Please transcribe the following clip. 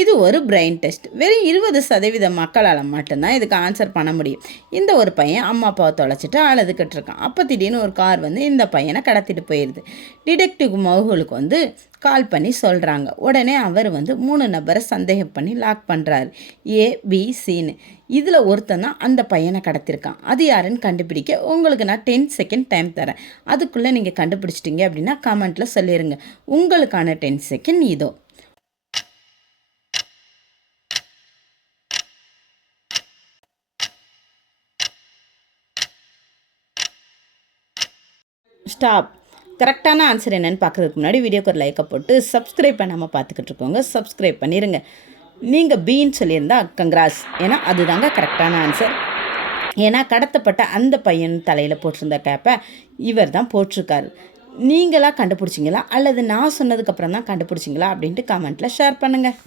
இது ஒரு brain test. வெறும் 20% மக்களால் மட்டும்தான் இதுக்கு ஆன்சர் பண்ண முடியும். இந்த ஒரு பையன் அம்மா அப்பாவை தொலைச்சிட்டு அழுதுகிட்டு இருக்கான். அப்போ திடீர்னு ஒரு கார் வந்து இந்த பையனை கடத்திட்டு போயிடுது. டிடெக்டிவ் மௌகுலுக்கு வந்து கால் பண்ணி சொல்கிறாங்க. உடனே அவர் வந்து 3 நபரை சந்தேகம் பண்ணி லாக் பண்ணுறாரு, ஏபிசின்னு. இதில் ஒருத்தன் தான் அந்த பையனை கடத்திருக்கான். அது யாருன்னு கண்டுபிடிக்க உங்களுக்கு நான் 10 செகண்ட் டைம் தரேன். அதுக்குள்ளே நீங்கள் கண்டுபிடிச்சிட்டிங்க அப்படின்னா கமெண்ட்டில் சொல்லிடுங்க. உங்களுக்கான 10 செகண்ட் இதோ. ஸ்டாப். கரெக்டான ஆன்சர் என்னென்னு பார்க்குறதுக்கு முன்னாடி வீடியோக்கு ஒரு லைக்கை போட்டு சப்ஸ்கிரைப் பண்ணாமல் பார்த்துக்கிட்டு இருக்கோங்க. சப்ஸ்கிரைப் பண்ணிடுங்க. நீங்கள் பீன்னு சொல்லியிருந்தா கங்க்ராஸ், ஏன்னா அதுதாங்க கரெக்டான ஆன்சர். ஏன்னா கடத்தப்பட்ட அந்த பையன் தலையில் போட்டிருந்த கேப்பை இவர் தான் போட்டிருக்காரு. நீங்களாக கண்டுபிடிச்சிங்களா அல்லது நான் சொன்னதுக்கப்புறம் தான் கண்டுபிடிச்சிங்களா அப்படின்ட்டு கமெண்ட்டில் ஷேர் பண்ணுங்கள்.